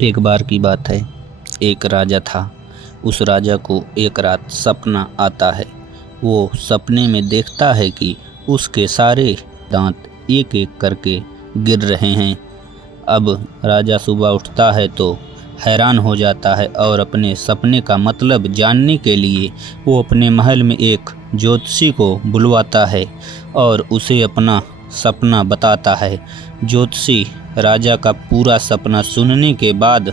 एक बार की बात है, एक राजा था। उस राजा को एक रात सपना आता है। वो सपने में देखता है कि उसके सारे दांत एक एक करके गिर रहे हैं। अब राजा सुबह उठता है तो हैरान हो जाता है और अपने सपने का मतलब जानने के लिए वो अपने महल में एक ज्योतिषी को बुलवाता है और उसे अपना सपना बताता है। ज्योतिषी राजा का पूरा सपना सुनने के बाद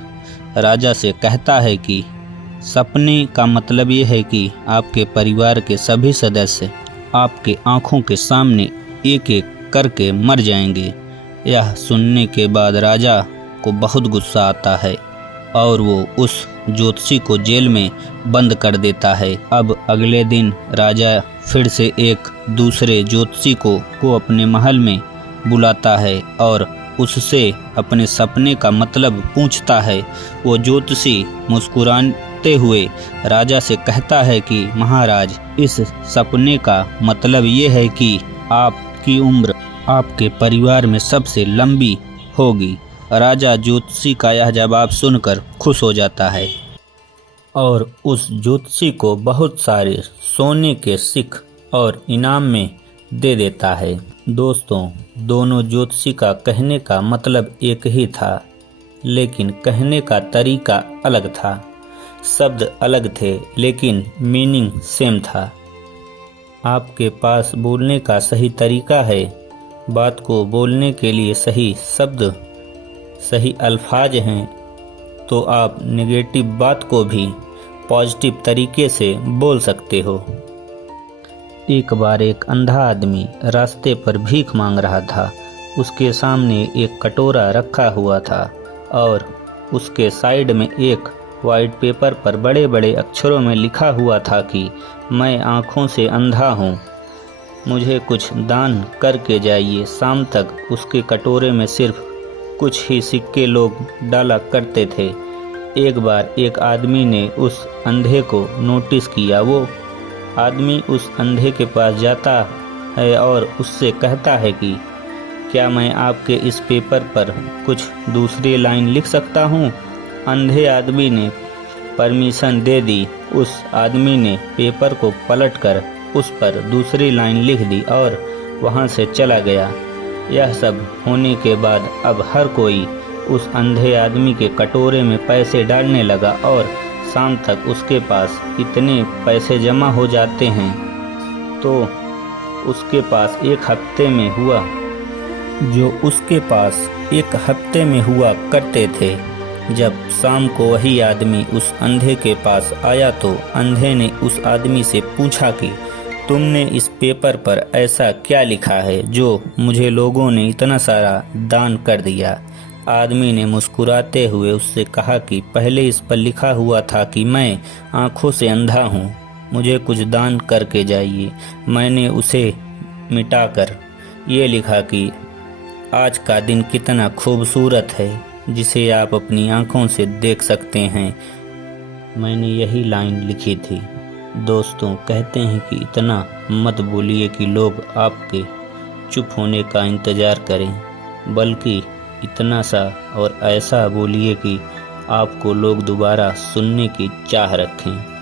राजा से कहता है कि सपने का मतलब ये है कि आपके परिवार के सभी सदस्य आपके आंखों के सामने एक एक करके मर जाएंगे। यह सुनने के बाद राजा को बहुत गुस्सा आता है और वो उस ज्योतिषी को जेल में बंद कर देता है। अब अगले दिन राजा फिर से एक दूसरे ज्योतिषी को अपने महल में बुलाता है और उससे अपने सपने का मतलब पूछता है। वो ज्योतिषी मुस्कुराते हुए राजा से कहता है कि महाराज, इस सपने का मतलब ये है कि आपकी उम्र आपके परिवार में सबसे लंबी होगी। राजा ज्योतिषी का यह जवाब सुनकर खुश हो जाता है और उस ज्योतिषी को बहुत सारे सोने के सिक्के और इनाम में दे देता है। दोस्तों, दोनों ज्योतिषी का कहने का मतलब एक ही था, लेकिन कहने का तरीका अलग था। शब्द अलग थे लेकिन मीनिंग सेम था। आपके पास बोलने का सही तरीका है, बात को बोलने के लिए सही शब्द, सही अल्फाज हैं, तो आप नेगेटिव बात को भी पॉजिटिव तरीके से बोल सकते हो। एक बार एक अंधा आदमी रास्ते पर भीख मांग रहा था। उसके सामने एक कटोरा रखा हुआ था और उसके साइड में एक वाइट पेपर पर बड़े बड़े अक्षरों में लिखा हुआ था कि मैं आँखों से अंधा हूँ, मुझे कुछ दान करके जाइए। शाम तक उसके कटोरे में सिर्फ कुछ ही सिक्के लोग डाला करते थे। एक बार एक आदमी ने उस अंधे को नोटिस किया। वो आदमी उस अंधे के पास जाता है और उससे कहता है कि क्या मैं आपके इस पेपर पर कुछ दूसरी लाइन लिख सकता हूँ। अंधे आदमी ने परमिशन दे दी। उस आदमी ने पेपर को पलटकर उस पर दूसरी लाइन लिख दी और वहाँ से चला गया। यह सब होने के बाद अब हर कोई उस अंधे आदमी के कटोरे में पैसे डालने लगा और शाम तक उसके पास इतने पैसे जमा हो जाते हैं तो उसके पास एक हफ्ते में हुआ करते थे। जब शाम को वही आदमी उस अंधे के पास आया तो अंधे ने उस आदमी से पूछा कि तुमने इस पेपर पर ऐसा क्या लिखा है जो मुझे लोगों ने इतना सारा दान कर दिया। आदमी ने मुस्कुराते हुए उससे कहा कि पहले इस पर लिखा हुआ था कि मैं आँखों से अंधा हूँ, मुझे कुछ दान करके जाइए। मैंने उसे मिटाकर ये लिखा कि आज का दिन कितना खूबसूरत है जिसे आप अपनी आँखों से देख सकते हैं। मैंने यही लाइन लिखी थी। दोस्तों, कहते हैं कि इतना मत बोलिए कि लोग आपके चुप होने का इंतज़ार करें, बल्कि इतना सा और ऐसा बोलिए कि आपको लोग दोबारा सुनने की चाह रखें।